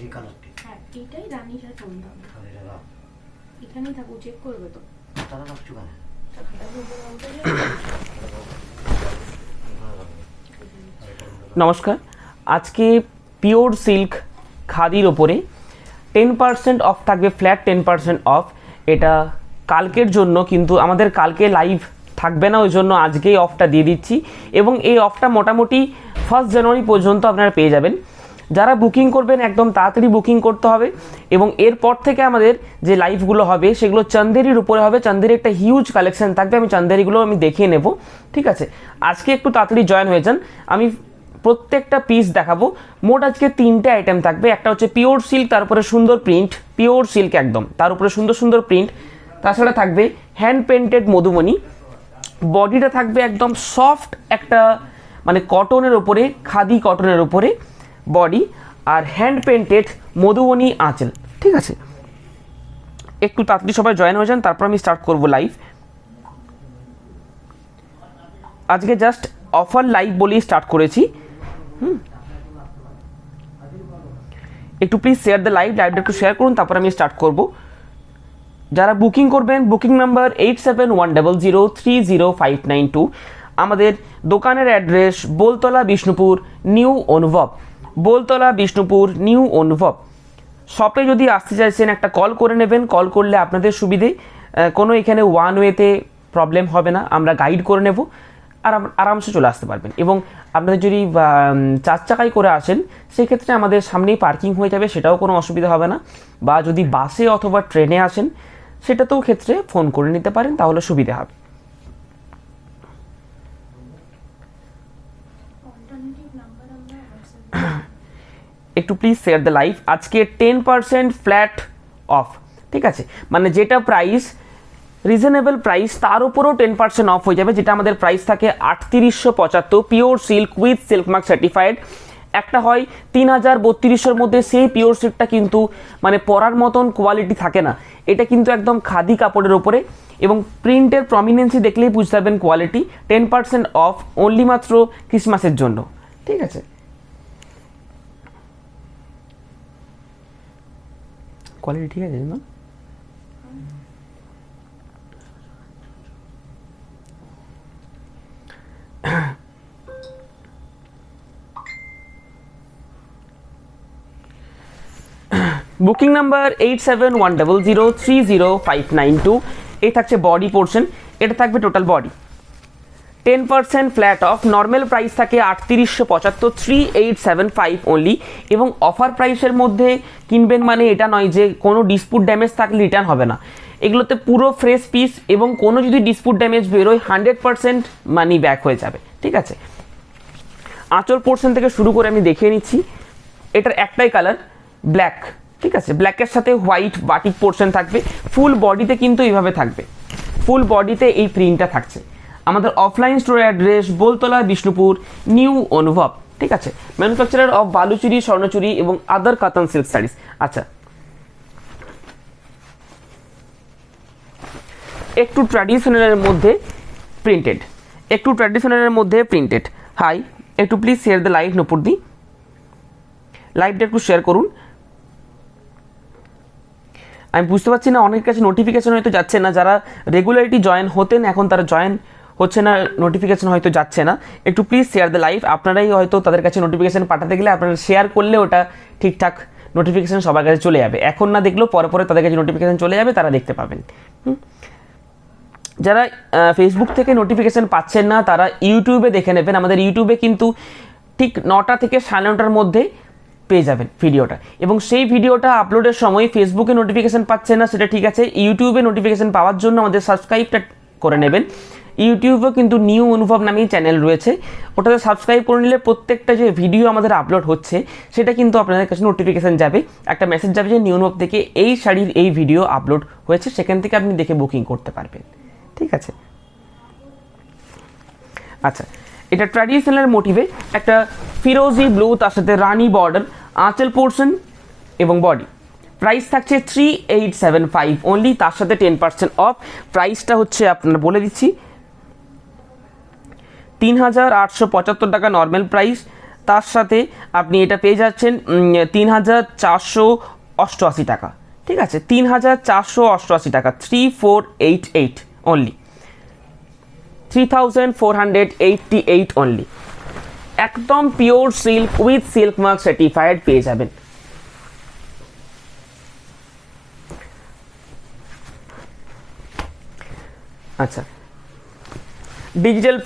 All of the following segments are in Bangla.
এই কালারটি হ্যাঁ এটাই রানীরা চন্দন রানীরা রাম এখানেই থাকো, চেক করবে তো তারা রাখছো কেন নমস্কার, আজকে পিওর সিল্ক খাদির ওপরে 10% অফ থাকবে, ফ্ল্যাট 10% অফ। এটা কালকের জন্য, কিন্তু আমাদের কালকে লাইভ থাকবে না, ওই জন্য আজকেই অফটা দিয়ে দিচ্ছি। এবং এই অফটা মোটামুটি 1 জানুয়ারি পর্যন্ত আপনারা পেয়ে যাবেন। যারা বুকিং করবেন একদম তাড়াতাড়ি বুকিং করতে হবে। এবং এরপর থেকে আমাদের যে লাইভগুলো হবে সেগুলো চান্দেরির উপরে হবে। চান্দেরি একটা হিউজ কালেকশন থাকবে, আমি চান্দেরিগুলো দেখিয়ে নেব, ঠিক আছে। আজকে একটু তাড়াতাড়ি জয়েন হয়ে যান, আমি প্রত্যেকটা পিস দেখাবো। মোট আজকে 3টে আইটেম থাকবে। একটা হচ্ছে পিওর সিল্ক, তার উপরে সুন্দর প্রিন্ট, পিওর সিল্ক একদম, তার উপরে সুন্দর সুন্দর প্রিন্ট। তাছাড়া থাকবে হ্যান্ড পেন্টেড মধুমণি, বডিটা থাকবে একদম সফট একটা মানে কটনের ওপরে, খাদি কটনের ওপরে বডি, আর হ্যান্ড পেন্টেড মধুবনী আঁচল, ঠিক আছে। একটু তাড়াতাড়ি সবাই জয়েন হয়ে যান, তারপর আমি স্টার্ট করব লাইভ। আজকে জাস্ট অফার লাইভ বলেই স্টার্ট করেছি। একটু প্লিজ শেয়ার দ্য লাইভটা একটু শেয়ার করুন, তারপর আমি স্টার্ট করব। যারা বুকিং করবেন, বুকিং নাম্বার 8710030592। আমাদের দোকানের অ্যাড্রেস বোলতলা বিষ্ণুপুর, নিউ অনুভব, বোলতলা বিষ্ণুপুর, নিউ অনুভব। শপে যদি আসতে চাইছেন একটা কল করে নেবেন, কল করলে আপনাদের সুবিধে, কোনো এখানে ওয়ান ওয়েতে প্রবলেম হবে না, আমরা গাইড করে নেব, আর আরামসে চলে আসতে পারবেন। এবং আপনাদের যদি 4 চাকায় করে আসেন সেক্ষেত্রে আমাদের সামনেই পার্কিং হয়ে যাবে, সেটাও কোনো অসুবিধা হবে না। বা যদি বাসে অথবা ট্রেনে আসেন সেটাতেও ক্ষেত্রে ফোন করে নিতে পারেন, তাহলে সুবিধা হবে। একটু প্লিজ শেয়ার দ্য লাইভ। আজকে 10% ফ্ল্যাট অফ, ঠিক আছে, মানে যেটা প্রাইস রিজনেবল প্রাইস তার উপরেও 10% অফ হয়ে যাবে। যেটা আমাদের প্রাইস থাকে 3875 pure silk with silk mark certified. একটা হয় 3032-এর মধ্যে, সেই পিওর সিল্কটা কিন্তু মানে পরার মতন কোয়ালিটি থাকে না, এটা কিন্তু একদম খাদি কাপড়ের ওপরে। এবং প্রিন্টের প্রমিনেন্সি দেখলেই বুঝতে পারবেন কোয়ালিটি। 10% অফ অনলি মাত্র ক্রিসমাসের জন্য, ঠিক আছে। কোয়ালিটি ঠিক আছে না? Booking number 8710030592। এই থাকছে বডি পোর্শন, এটা থাকবে total body. 10% flat of, normal price থাকে 3875, 3875 অনলি। এবং অফার প্রাইসের মধ্যে কিনবেন মানে এটা নয় যে কোনো ডিসপুট ড্যামেজ থাকলে রিটার্ন হবে না। এগুলোতে পুরো ফ্রেশ পিস, এবং কোনো যদি ডিসপুট ড্যামেজ বেরোয় 100% মানি ব্যাক হয়ে যাবে, ঠিক আছে। আঁচল পোর্শন থেকে শুরু করে আমি দেখিয়ে নিচ্ছি। এটার একটাই কালার ব্ল্যাক, ঠিক আছে, ব্ল্যাকের সাথে হোয়াইট বাটিক পোর্শন থাকবে। ফুল বডিতে কিন্তু এইভাবে থাকবে, ফুল বডিতে এই প্রিন্টটা থাকছে। আমাদের offline store address Boltala Bishnupur, new Anubhav, ঠিক আছে। ম্যানুফ্যাকচারার অফ বালুচুরি, স্বর্ণচুরি এবং আদার কাতান সিল্ক শাড়িজ। আচ্ছা, একটু ট্র্যাডিশনালের মধ্যে প্রিন্টেড, একটু ট্র্যাডিশনালের মধ্যে প্রিন্টেড। হাই, একটু প্লিজ শেয়ার দ্য লাইভ নপুর দি, লাইভটা একটু শেয়ার করুন। আমি বুঝতে পারছি না, অনেকের কাছে নোটিফিকেশন হয়তো যাচ্ছে না। যারা রেগুলারিটি জয়েন হতেন এখন তারা জয়েন হচ্ছে না, নোটিফিকেশন হয়তো যাচ্ছে না। একটু প্লিজ শেয়ার দ্য লাইভ। আপনারাই হয়তো তাদের কাছে নোটিফিকেশন পাঠাতে গেলে আপনারা শেয়ার করলে ওটা ঠিকঠাক নোটিফিকেশন সবার কাছে চলে যাবে। এখন না দেখলেও পরে পরে তাদের কাছে নোটিফিকেশন চলে যাবে, তারা দেখতে পাবেন। যারা ফেসবুক থেকে নোটিফিকেশান পাচ্ছেন না তারা ইউটিউবে দেখে নেবেন। আমাদের ইউটিউবে কিন্তু ঠিক 9টা থেকে 9:30টার মধ্যে পেয়ে যাবেন ভিডিওটা। এবং সেই ভিডিওটা আপলোডের সময় ফেসবুকে নোটিফিকেশান পাচ্ছেন না সেটা ঠিক আছে, ইউটিউবে নোটিফিকেশান পাওয়ার জন্য আমাদের সাবস্ক্রাইবটা করে নেবেন। ইউটিউবেও কিন্তু নিউ অনুভব নামেই চ্যানেল রয়েছে, ওটাতে সাবস্ক্রাইব করে নিলে প্রত্যেকটা যে ভিডিও আমাদের আপলোড হচ্ছে সেটা কিন্তু আপনাদের কাছে নোটিফিকেশান যাবে, একটা মেসেজ যাবে যে নিউ অনুভব থেকে এই শাড়ির এই ভিডিও আপলোড হয়েছে, সেখান থেকে আপনি দেখে বুকিং করতে পারবেন, ঠিক আছে। আচ্ছা, এটা ট্র্যাডিশনাল মোটিভে একটা ফিরোজি ব্লু, তার সাথে রানি বর্ডার, আঁচল পোর্শন এবং বডি। প্রাইস থাকছে 3875 অনলি, তার সাথে 10% অফ। প্রাইসটা হচ্ছে আপনারা বলে দিচ্ছি 3875 টাকা নর্মাল প্রাইস, তার সাথে আপনি এটা পেয়ে যাচ্ছেন 3,488 টাকা। ঠিক আছে, 3,488 টাকা, 3488 অনলি, 3,488 অনলি। একদম pure silk with silk mark certified পেয়ে যাবেন। আচ্ছা, ডিজিটাল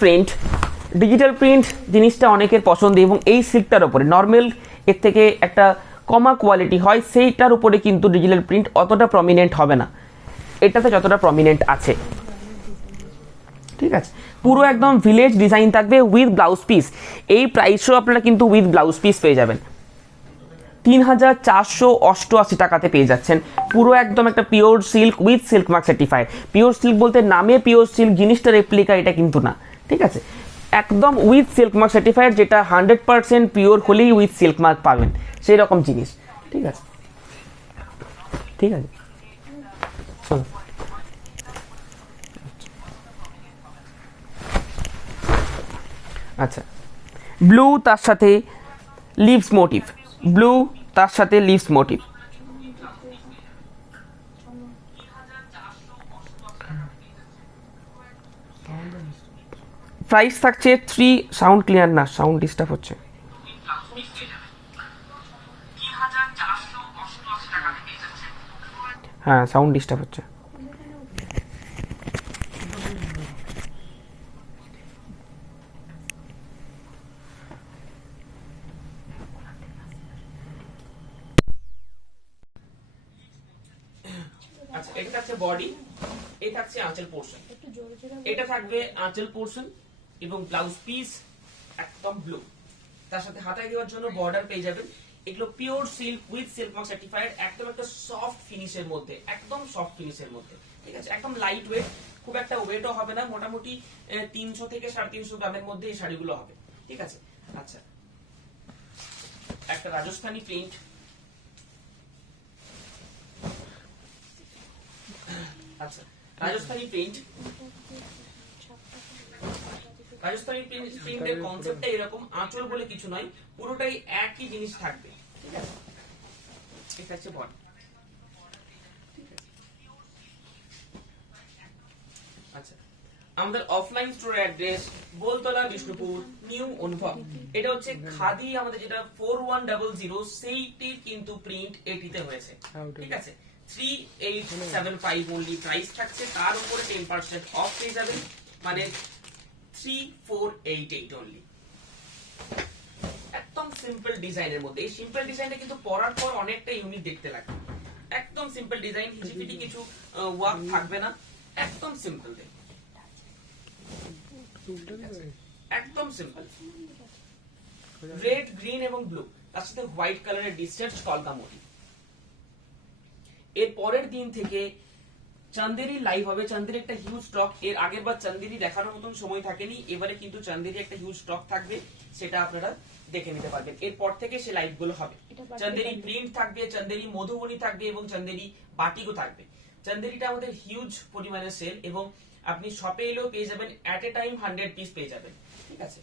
প্রিন্ট জিনিসটা অনেকের পছন্দ, এবং এই সিল্কটার উপরে নর্মাল এর থেকে একটা কমা কোয়ালিটি হয়, সেইটার উপরে কিন্তু ডিজিটাল প্রিন্ট অতটা প্রমিনেন্ট হবে না, এটাতে যতটা প্রমিনেন্ট আছে। ঠিক আছে, পুরো একদম ভিলেজ ডিজাইন থাকবে উইথ ব্লাউজ পিস। এই প্রাইসও আপনারা কিন্তু উইথ ব্লাউজ পিস পেয়ে যাবেন, 3,488 টাকাতে পেয়ে যাচ্ছেন। পুরো একদম একটা pure silk with silk mark certified. Pure silk বলতে নামে পিওর সিল্ক, জিনিসটা রেপ্লিকা, এটা কিন্তু না। ঠিক আছে, একদম উইথ সিল্ক মার্ক সার্টিফাইড, যেটা 100% পিওর হলেই উইথ সিল্ক মার্ক পাবেন, সেই রকম জিনিস। ঠিক আছে, ঠিক আছে, চলো। আচ্ছা, ব্লু তার সাথে লিভস মোটিভ, ব্লু তার সাথে লিভস মোটিভ। প্রাইস থাকছে সাউন্ড ক্লিয়ার না, সাউন্ড ডিস্টার্ব হচ্ছে। হ্যাঁ, সাউন্ড ডিস্টার্ব হচ্ছে। আচ্ছা, এটা থাকছে বডি, এটা থাকছে আঁচল পোর্শন, এটা থাকবে আঁচল পোর্শন এবং ব্লাউজ পিস একদম ব্লু, তার সাথে হাতায় দেওয়ার জন্য বর্ডার পেয়ে যাবেন। এগুলো pure silk with silk mark certified, একদম একটা সফট ফিনিশের মধ্যে, একদম সফট ফিনিশের মধ্যে। ঠিক আছে, একদম লাইট ওয়েট, খুব একটা ওয়েটও হবে না, মোটামুটি 300 থেকে 350 গ্রামের মধ্যে এই শাড়িগুলো হবে। ঠিক আছে, আচ্ছা, একটা রাজস্থানী প্রিন্ট, আচ্ছা রাজস্থানী প্রিন্টের কনসেপ্টটা এরকম, আঁচল বলে কিছু নয়, পুরোটাই একই জিনিস থাকবে। ঠিক আছে, এটা হচ্ছে বডি। আচ্ছা, আমাদের offline store address Boltala, Bishnupur, new Anubhav. এটা হচ্ছে খাদি, আমাদের যেটা 4100 সেইটির কিন্তু প্রিন্ট এটিতে হয়েছে। ঠিক আছে, 3875 অনলি প্রাইস থাকছে, তার উপরে 10% অফ পেয়ে যাবেন, মানে 3488 অনলি। একদম সিম্পল ডিজাইনের মধ্যে, এই সিম্পল ডিজাইনটা কিন্তু পরার পর অনেকটা ইউনিক দেখতে লাগে। একদম সিম্পল ডিজাইন, হিচিপিটি কিছু ওয়ার্ক থাকবে না, একদম সিম্পল, একদম সিম্পল। রেড, গ্রিন এবং ব্লু, তার সাথে হোয়াইট কালারের ডিসচার্জ কলকা মোটিভ। এর পরের দিন থেকে চান্দেরি লাইভ হবে, চান্দেরি একটা হিউজ স্টক, এর আগের বার চান্দেরি দেখানোর মতন সময় থাকেনি, এবারে কিন্তু চান্দেরি একটা হিউজ স্টক থাকবে, সেটা আপনারা দেখে নিতে পারবেন। এরপর থেকে সে লাইভ গুলো হবে, চান্দেরি প্রিন্ট থাকবে, চান্দেরি মধুবনী থাকবে এবং চান্দেরি বাটিকও থাকবে। চান্দেরিটা আমাদের হিউজ পরিমাণে সেল, এবং আপনি শপে এলেও পেয়ে যাবেন, এট এ টাইম 100 পিস পেয়ে যাবেন। ঠিক আছে,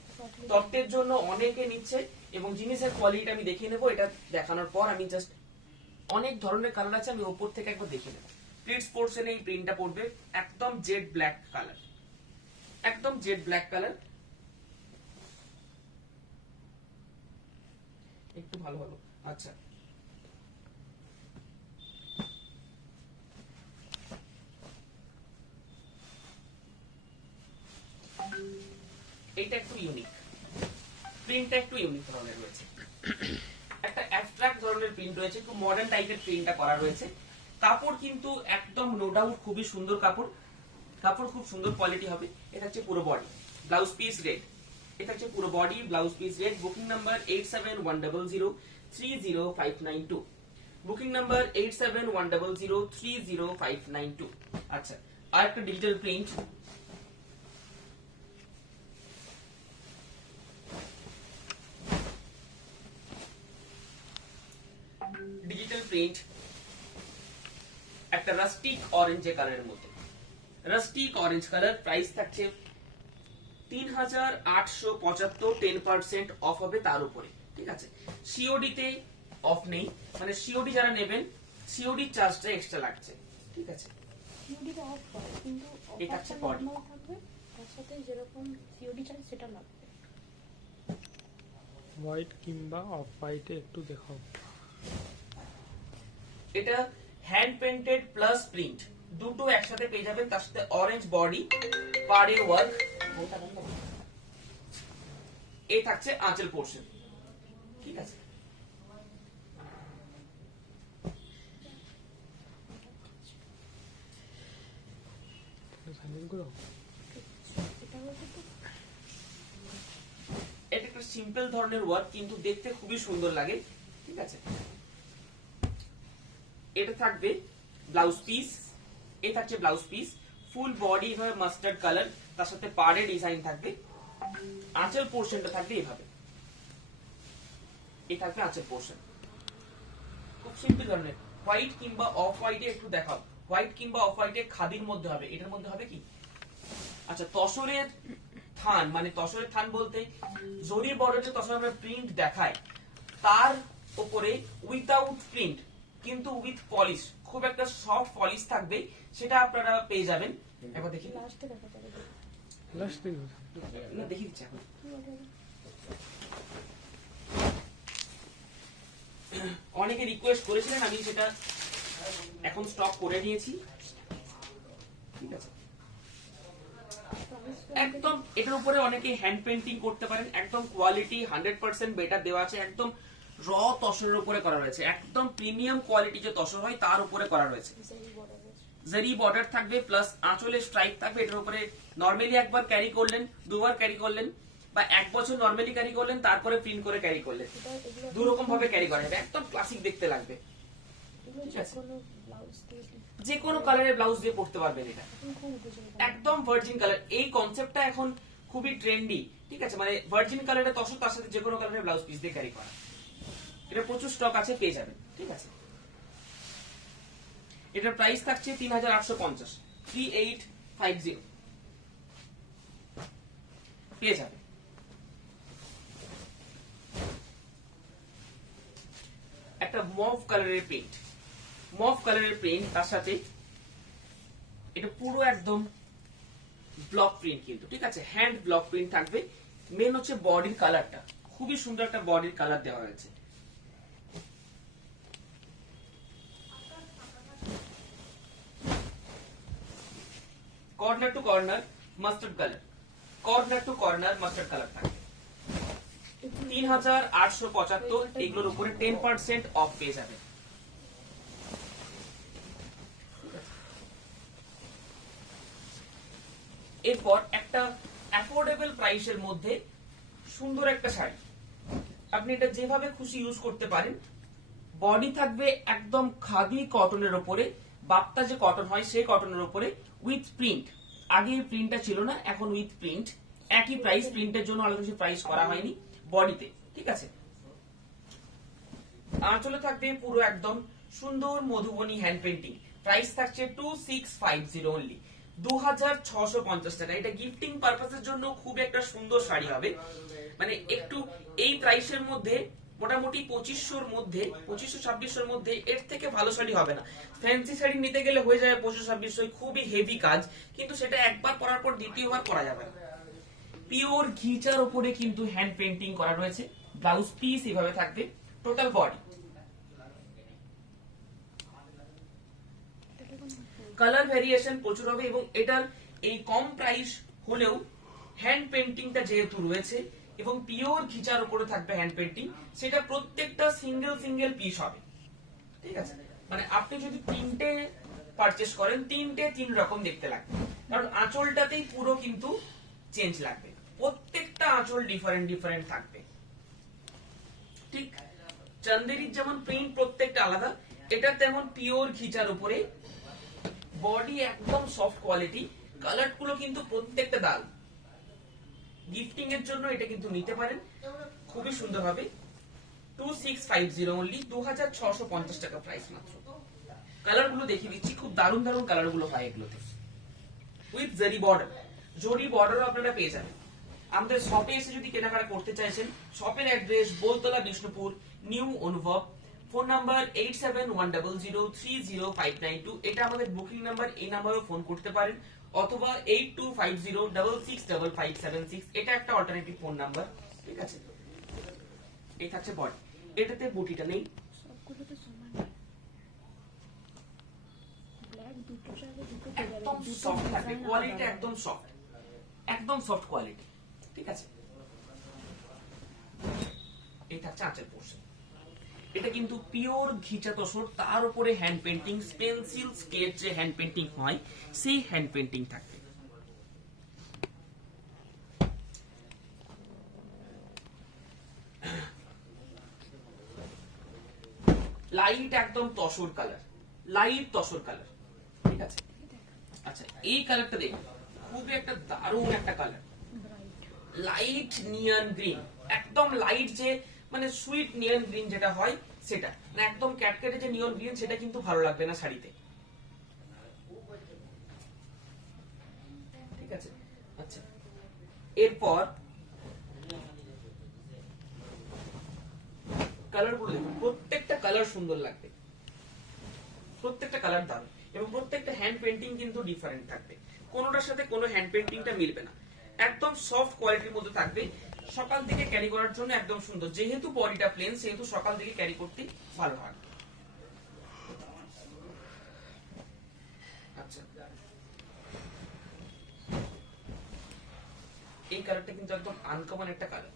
তত্ত্বের জন্য অনেকে নিচ্ছে, এবং জিনিসের কোয়ালিটি আমি দেখিয়ে নেবো, এটা দেখানোর পর আমি জাস্ট, অনেক ধরনের কালার আছে, আমি উপর থেকে একবার দেখে নেব। প্লিটস পোর্শনে এই প্রিন্টটা পড়বে, একদম জেড ব্ল্যাক কালার, একদম জেড ব্ল্যাক কালার, একটু ভালো ভালো। আচ্ছা, এটা একটু ইউনিক, প্রিন্টটা একটু ইউনিক ধরনের রয়েছে, একটা অ্যাবস্ট্রাক্ট ধরনের প্রিন্ট রয়েছে, একটু মডার্ন টাইপের প্রিন্টটা করা রয়েছে। কাপড় কিন্তু একদম নো ডাউট খুবই সুন্দর কাপড়, কাপড় খুব সুন্দর কোয়ালিটি হবে। এটা হচ্ছে পুরো বডি, ব্লাউজ পিস রেড, এটা হচ্ছে পুরো body, blouse piece red. Booking number 8710030592, booking number 8710030592। আচ্ছা, আর একটা ডিজিটাল প্রিন্ট, ডিজিটাল প্রিন্ট একটা রাস্টিক অরেঞ্জ কালারের মধ্যে, রাস্টিক অরেঞ্জ কালার, প্রাইস থাকছে 3875, 10% অফ হবে তার উপরে। ঠিক আছে, সিওডি তে অফ নেই, মানে সিওডি যারা নেবেন সিওডি চার্জটা এক্সট্রা লাগছে। ঠিক আছে, সিওডিটা অফ করে কিন্তু এটা হচ্ছে অফারটা body। নর্মাল থাকবে, তার সাথে যেরকম সিওডি চার্জ সেটা লাগবে। হোয়াইট কিংবা অফ হোয়াইটে একটু দেখাও। এটা হ্যান্ড পেন্টেড প্লাস প্রিন্ট দুটো একসাথে পেয়ে যাবেন, তার সাথে অরেঞ্জ বডি, পাড়ে ওয়ার্ক, এই থাকছে আঁচল পোর্শন। ঠিক আছে, সাইলেন্ট করো। এটা হচ্ছে তো এটা একটা সিম্পল ধরনের ওয়ার্ক কিন্তু দেখতে খুবই সুন্দর লাগে। ঠিক আছে, এটা থাকবে ব্লাউজ পিস, এই থাকছে ব্লাউজ পিস, ফুল বডি এভাবে মাস্টার্ড কালার, তার সাথে পাড়ে ডিজাইন থাকবে। আঁচল পোর্শনটা থাকবে এভাবে, এই থাকবে আঁচল পোর্শন, খুব সিম্পল ধরনের। হোয়াইট কিংবা অফ হোয়াইটে একটু দেখাও, হোয়াইট কিংবা অফ হোয়াইটে খাদির মধ্যে হবে, এটার মধ্যে হবে কি? আচ্ছা, তসরের থান, মানে তসরের থান বলতে জরি বর্ডারে তসর আমরা প্রিন্ট দেখাই, তার উপরে উইদাউট প্রিন্ট কিন্তু উইথ পলিশ, খুব একটা সফট পলিশ থাকবে, সেটা আপনারা পেয়ে যাবেন। একবার দেখি, লাস্টে দেখা যাবে। লাস্ট দিন না দেখি দিচ্ছি এখন। কি বলে? অনেকে রিকোয়েস্ট করেছিলেন, আমি সেটা এখন স্টক করে নিয়েছি। ঠিক আছে, একদম এটার উপরে অনেকে হ্যান্ড পেন্টিং করতে পারেন, একদম কোয়ালিটি 100% বেটার দেওয়া আছে, একদম র তসরের উপরে করা রয়েছে, একদম প্রিমিয়াম কোয়ালিটি যে তসর হয় তার উপরে করা রয়েছে। জারি বর্ডার থাকবে প্লাস আঁচলে স্ট্রাইপ থাকবে। এটার উপরে নরমালি একবার ক্যারি করলেন, দুবার ক্যারি করলেন, বা এক বছর নরমালি ক্যারি করলেন, তারপরে প্রিন্ট করে ক্যারি করলেন, দু রকম ভাবে ক্যারি করা যাবে, একদম ক্লাসিক দেখতে লাগবে। ঠিক আছে, যে কোনো কালারের ব্লাউজ দিয়ে পড়তে পারবেন, এটা একদম ভার্জিন কালার। এই কনসেপ্টটা এখন খুবই ট্রেন্ডি। ঠিক আছে, মানে ভার্জিন কালারের তসর, তার সাথে যে কোনো কালারের ব্লাউজ পিস দিয়ে ক্যারি করা, এটা প্রচুর স্টক আছে, পেয়ে যাবেন। ঠিক আছে, এটার প্রাইস থাকছে 3850, 3850 পেয়ে যাবে। একটা মভ কালারের পেইন্ট, মভ কালারের প্রিন্ট, তার সাথে এটা পুরো একদম ব্লক প্রিন্ট কিন্তু। ঠিক আছে, হ্যান্ড ব্লক প্রিন্ট থাকবে। মেন হচ্ছে বডির কালারটা, খুবই সুন্দর একটা বডির কালার দেওয়া হয়েছে। Corner to corner mustard colour, corner to corner mustard colour থাকবে। 3875, এগুলোর উপরে 10% অফ পেয়ে যাবে। এরপর একটা অ্যাফোর্ডেবল প্রাইসের মধ্যে সুন্দর একটা শাড়ি, আপনি এটা যেভাবে খুশি ইউজ করতে পারেন। বডি থাকবে একদম খাদি কটনের উপরে, বাপ্তা যে কটন হয় সেই কটনের উপরে, উইথ প্রিন্ট। আগে এই প্রিন্টটা ছিল না, এখন উইথ প্রিন্ট। একই প্রাইস, প্রিন্টের জন্য আলাদা কিছু প্রাইস করা হয়নি বডিতে। ঠিক আছে, আঁচলে থাকবে পুরো একদম সুন্দর মধুবনী হ্যান্ড পেন্টিং। প্রাইস থাকছে 2650 অনলি, 2650 টাকা। এটা গিফটিং পারপাসের জন্য খুব একটা সুন্দর শাড়ি হবে, মানে একটু এই প্রাইসের মধ্যে মোটামুটি 2500-র মধ্যে, 2500-2600-র মধ্যে এর থেকে ভালো শাড়ি হবে না। ফ্যান্সি শাড়ি নিতে গেলে হয়ে যাবে 2500-2600, খুবই হেভি কাজ, কিন্তু সেটা একবার পরার পর দ্বিতীয়বার পরা যাবে না। পিওর ঘিচার উপরে কিন্তু হ্যান্ড পেন্টিং করা রয়েছে। ব্লাউজ পিস এভাবে থাকবে, টোটাল বডি। কালার ভেরিয়েশন প্রচুর হবে, এবং এটার এই কম প্রাইস হলেও হ্যান্ড পেন্টিংটা যেহেতু রয়েছে এবং পিওর ঘিচার উপরে থাকবে হ্যান্ড পেন্টিং, সেটা প্রত্যেকটা সিঙ্গেল সিঙ্গেল পিস হবে। ঠিক আছে, মানে আপনি যদি তিনটে পারচেস করেন, তিনটে তিন রকম দেখতে লাগবে, কারণ আঁচলটাতেই পুরো কিন্তু চেঞ্জ লাগবে, প্রত্যেকটা আঁচল ডিফারেন্ট ডিফারেন্ট থাকবে। ঠিক চান্দেরির যেমন প্রিন্ট প্রত্যেকটা আলাদা, এটা তেমন পিওর ঘিচার উপরে, বডি একদম সফট কোয়ালিটি, কালার গুলো কিন্তু প্রত্যেকটা দাল। গিফটিং এর জন্য এটা কিন্তু নিতে পারেন, খুবই সুন্দর হবে। 2650 অনলি, 2650 টাকা প্রাইস মাত্র। কালার গুলো দেখিয়ে দিচ্ছি, খুব দারুণ দারুণ কালার গুলো হয় এগুলোতে, উইথ জারি বর্ডার। জরি বর্ডারও আপনারা পেয়ে যাবেন। আমাদের শপে এসে যদি কেনাকাটা করতে চাইছেন, শপের অ্যাড্রেস বোলতলা বিষ্ণুপুর, নিউ অনুভব। ফোন নাম্বার 8710030592, এটা আমাদের বুকিং নাম্বার। এই নাম্বারেও ফোন করতে পারেন, অথবা 8250665576, এটা একটা অল্টারনেটিভ ফোন নাম্বার। ঠিক আছে, এই থাকছে বডি। এটাতে বুটিটা নেই, সবগুলো তো সমান। ব্ল্যাক দুটো চাইলে দুটো পেয়ে যাবে, একদম দুটো সফট থাকবে, design কোয়ালিটি আলাদা একদম সফট, একদম সফট কোয়ালিটি। ঠিক আছে, এই থাকছে আঁচের পোর্শন। এটা কিন্তু পিওর ঘিচা তসর, তার উপরে হ্যান্ড পেন্টিং, পেন্সিল স্কেচ যে হ্যান্ড পেন্টিং হয় সেই হ্যান্ড পেন্টিং থাকবে। লাইট একদম tussar colour, light tussar colour. ঠিক আছে, আচ্ছা এই কালারটা দেখুন, খুবই একটা দারুণ একটা কালার, লাইট নিয়ন গ্রিন, একদম লাইট যে মানে সুইট নিয়ন গ্রিন যেটা হয় সেটা, মানে একদম ক্যাটকেটে যে নিয়ন গ্রিন সেটা কিন্তু ভালো লাগবে না শাড়িতে। ঠিক আছে, আচ্ছা এরপর কালার গুলো দেখুন, প্রত্যেকটা কালার সুন্দর লাগবে, প্রত্যেকটা কালার দারুণ, এবং প্রত্যেকটা হ্যান্ড পেন্টিং কিন্তু ডিফারেন্ট থাকবে, কোনোটার সাথে কোনো হ্যান্ড পেন্টিংটা মিলবে না, একদম সফট কোয়ালিটির মধ্যে থাকবে। সকাল থেকে ক্যারি করার জন্য একদম সুন্দর, যেহেতু বডিটা প্লেন সেহেতু সকাল থেকে ক্যারি করতে ভালো হয়। আচ্ছা এই কালারটা কিন্তু একদম আনকমন একটা কালার,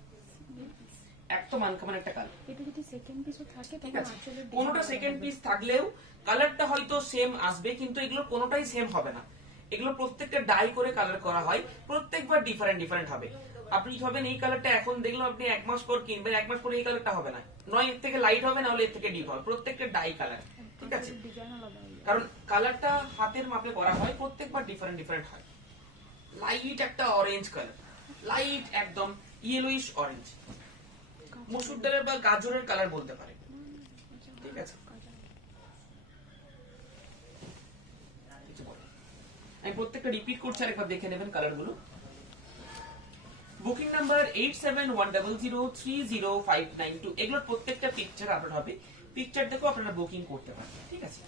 একদম আনকমন একটা কালার। এটা যদি সেকেন্ড পিসও থাকে ঠিক তখন আছে, আসলে কোনোটা সেকেন্ড পিস থাকলেও কালারটা হয়তো সেম আসবে, কিন্তু এগুলো কোনোটাই সেম হবে না, এগুলো প্রত্যেকটা ডাই করে কালার করা হয়, প্রত্যেকবার ডিফারেন্ট ডিফারেন্ট হবে। আপনি ভাবেন এই কালারটা এখন দেখলাম, আপনি এক মাস পর কিনবেন, এক মাস পরে এই কালারটা হবে না, নয় এর থেকে লাইট হবে, না হলে এর থেকে ডিপ হবে, প্রত্যেকটা ডাই কালার। ঠিক আছে, ডিজাইন আলাদা হয়ে যায়। কারণ কালারটা হাতের মাপে করা হয়, প্রত্যেকবার ডিফারেন্ট ডিফারেন্ট হয়। লাইট একটা অরেঞ্জ কালার, লাইট একদম ইয়েলোইশ অরেঞ্জ, মসুর ডালের বা গাজরের কালার বলতে পারে। ঠিক আছে, আমি প্রত্যেকটা রিপিট করছি, আরেকবার দেখে নেবেন কালার গুলো। বুকিং নাম্বার 8710030592, এগুলোর প্রত্যেকটা পিকচার আপলোড হবে, পিকচার দেখো আপনারা বুকিং করতে পারবেন। ঠিক আছে,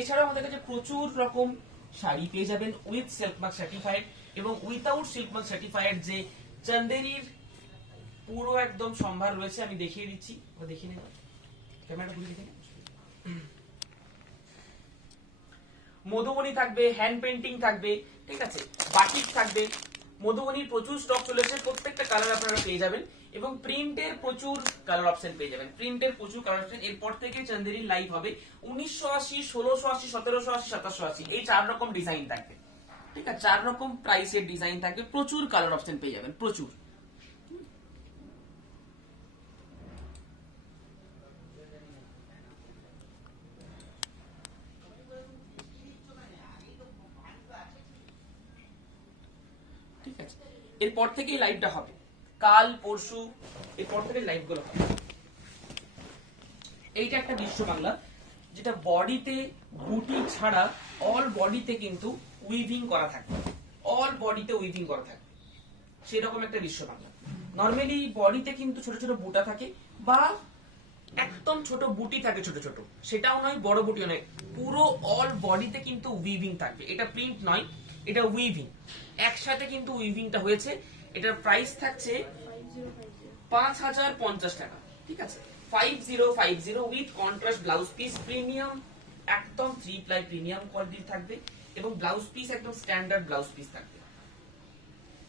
এছাড়াও আমাদের কাছে প্রচুর রকম শাড়ি পেয়ে যাবেন উইথ সিল্ক মার্ক সার্টিফাইড এবং উইথাউট সিল্ক মার্ক সার্টিফাইড, যে চন্দেরির পুরো একদম সম্ভার রয়েছে। আমি দেখিয়ে দিচ্ছি, দেখিয়ে নেব, ক্যামেরাটা ঘুরে দেখে নেব। মধুবনী থাকবে, হ্যান্ড পেন্টিং থাকবে, ঠিক আছে, বাটিক থাকবে, মধুবনীর প্রচুর স্টক চলেছে, প্রত্যেকটা কালার আপনারা পেয়ে যাবেন, এবং প্রিন্টের প্রচুর কালার অপশন পেয়ে যাবেন, প্রিন্টের প্রচুর কালার অপশন। এরপর থেকে চন্দেরির লাইভ হবে 1980, 1680, 1780, 1780, এই 4 রকম ডিজাইন থাকবে। ঠিক আছে, 4 রকম প্রাইসের ডিজাইন থাকবে, প্রচুর কালার অপশন পেয়ে যাবেন, প্রচুর। ঠিক আছে, এরপর থেকেই লাইভটা হবে, কাল পরশু এরপর থেকে লাইভ গুলো হবে। এইটা একটা বিশ্ব বাংলা, যেটা বডিতে বুটি ছাড়া অল বডিতে কিন্তু উইভিং করা থাকবে, অল বডিতে উইভিং করা থাকবে, সেরকম একটা বিশ্ব বাংলা। নর্মালি বডিতে কিন্তু ছোট ছোট বুটা থাকে, বা একদম ছোট বুটি থাকে, ছোট ছোট, সেটাও নয়, বড় বুটিও নয়, পুরো অল বডিতে কিন্তু উইভিং থাকবে। এটা প্রিন্ট নয়, এটা উইভিং, একসাথে কিন্তু উইভিংটা হয়েছে। এটার প্রাইস থাকছে 5050 টাকা। ঠিক আছে, 5050 with contrast blouse piece, premium একদম 3 প্লাই প্রিমিয়াম কোয়ালিটির থাকবে, এবং ব্লাউজ পিস একদম স্ট্যান্ডার্ড ব্লাউজ পিস থাকবে,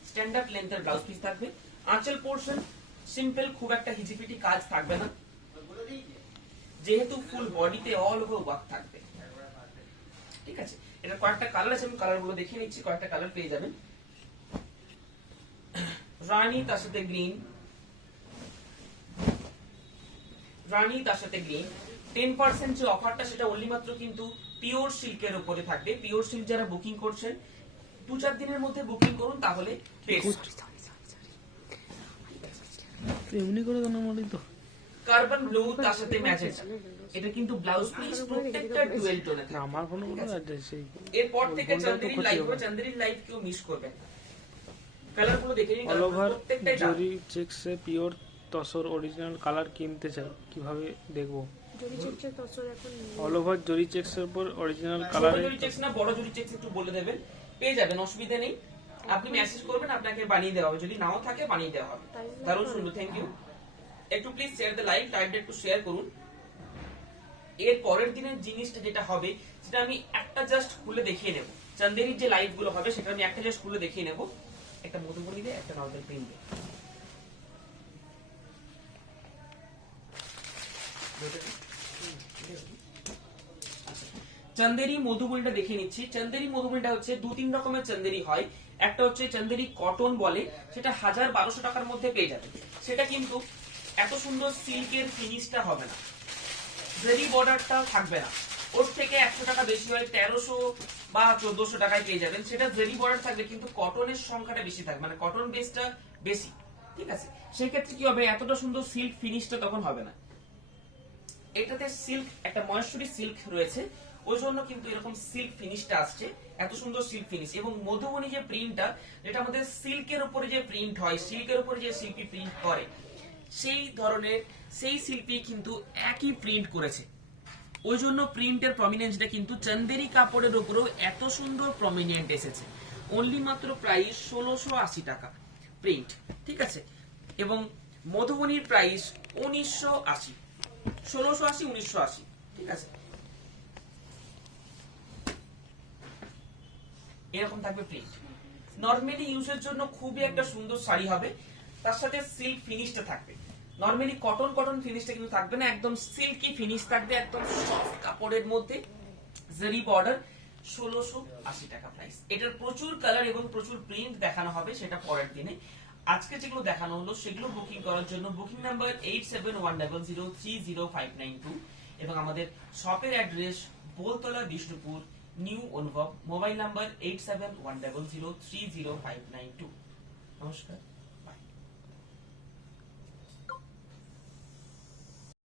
স্ট্যান্ডার্ড লেন্থের ব্লাউজ পিস থাকবে। আঁচল পোর্শন সিম্পল, খুব একটা হিজিপিটি কাজ থাকবে না, যেহেতু ফুল বডিতে অল ওভার ওয়ার্ক থাকবে। ঠিক আছে, এটা কয়েকটা কালার আছে, আমি কালার গুলো দেখিয়ে নিচ্ছি, কয়েকটা কালার পেয়ে যাবেন। রানী তার সাথে গ্রিন, রানী তার সাথে গ্রিন। 10% যে অফারটা সেটা অনলি মাত্র কিন্তু পিওর সিল্কের উপরে থাকবে। পিওর সিল্ক যারা বুকিং করছেন 2-4 দিনের মধ্যে বুকিং করুন, তাহলে এমনি করে তো নর্মালি তো কার্বন ব্লু তার সাথে ম্যাচ হয়েছে। এটা কিন্তু ব্লাউজ পিস প্রত্যেকটা ডুয়েল টোনে না আমার কোনো মনে হয় যে সেই এরপর থেকে কোনটা তো চান্দেরি ক্ষতি লাইভ হবে না। চান্দেরি লাইভ কেউ মিস করবেন না। কালার গুলো দেখে নিন, অল ওভার প্রত্যেকটাই dark। জরি চেকসে পিওর তসর অরিজিনাল কালার কিনতে চাই কিভাবে দেখবো? জরি চেকচে তসর এখন অল ওভার জরি চেকসের উপর অরিজিনাল ছোট কালারে জরি চেকস না বড় জরি চেকস একটু বলে দেবেন, পেয়ে যাবেন, অসুবিধা নেই। আপনি মেসেজ করবেন, আপনাকে বানিয়ে দেওয়া হবে, যদি নাও থাকে বানিয়ে দেওয়া হবে। দারুণ সুন্দর, থ্যাংক ইউ। একটু প্লিজ শেয়ার দ্য লাইভ, টাইমটা একটু শেয়ার করুন। এর পরের দিনের জিনিসটা যেটা হবে সেটা আমি একটা জাস্ট খুলে দেখিয়ে নেব। চান্দেরির যে লাইভ গুলো হবে সেটা আমি একটা জাস্ট খুলে দেখিয়ে নেব। একটা মধুবনী দিয়ে একটা নর্মাল প্রিন্ট দিয়ে। চান্দেরি মধুবনীটা দেখে নিচ্ছি। চান্দেরি মধুবনীটা হচ্ছে 2-3 রকমের চান্দেরি হয়। একটা হচ্ছে চান্দেরি কটন বলে, সেটা 1000-1200 টাকার মধ্যে পেয়ে যাবেন। সেটা কিন্তু এত সুন্দর সিল্কের ফিনিশটা হবে না, জেরি বর্ডারটা থাকবে না। ওর থেকে 100 টাকা বেশি হয়, 1300 বা 1400 টাকায় পেয়ে যাবেন। সেটা জেরি বর্ডার থাকবে কিন্তু কটনের সংখ্যাটা বেশি থাকবে, মানে কটন বেসটা বেশি। ঠিক আছে, সেই ক্ষেত্রে কি হবে, এতটা সুন্দর সিল্ক ফিনিশটা তখন হবে না। এটাতে সিল্ক একটা মহেশ্বরী সিল্ক রয়েছে, ওই জন্য কিন্তু এরকম সিল্ক ফিনিশটা আসছে, এত সুন্দর সিল্ক ফিনিশ। এবং মধুবনী যে প্রিন্টটা, যেটা আমাদের সিল্কের উপরে যে প্রিন্ট হয়, সিল্কের উপরে যে শিল্পী প্রিন্ট করে, সেই ধরনের সেই শিল্পী কিন্তু একই প্রিন্ট করেছে। ওই জন্য প্রিন্টের প্রমিনেন্সটা কিন্তু চান্দেরি কাপড়ের উপরেও এত সুন্দর প্রমিনেন্ট এসেছে। অনলি মাত্র প্রাইস 1680 টাকা প্রিন্ট, ঠিক আছে। এবং মধুবনীর প্রাইস 1980, 1680 1980, ঠিক আছে। এরকম থাকবে প্রিন্ট। নরমালি ইউজের জন্য খুবই একটা সুন্দর শাড়ি হবে, তার সাথে সিল্ক ফিনিশটা থাকবে। নরমালি কটন কটন ফিনিশটা কিন্তু থাকবে না, একদম সিল্কি ফিনিশ থাকবে, একদম সফট কাপড়ের মধ্যে, জেরি বর্ডার। 1680 টাকা প্রাইস। এটার প্রচুর কালার এবং প্রচুর প্রিন্ট দেখানো হবে, সেটা পরের দিনে। আজকে যেগুলো দেখানো হলো সেগুলো বুকিং করার জন্য বুকিং নাম্বার 8710030592 এবং আমাদের শপের অ্যাড্রেস বোলতলা বিষ্ণুপুর নিউ অনুভব। Mobile number 8710030592। নমস্কার।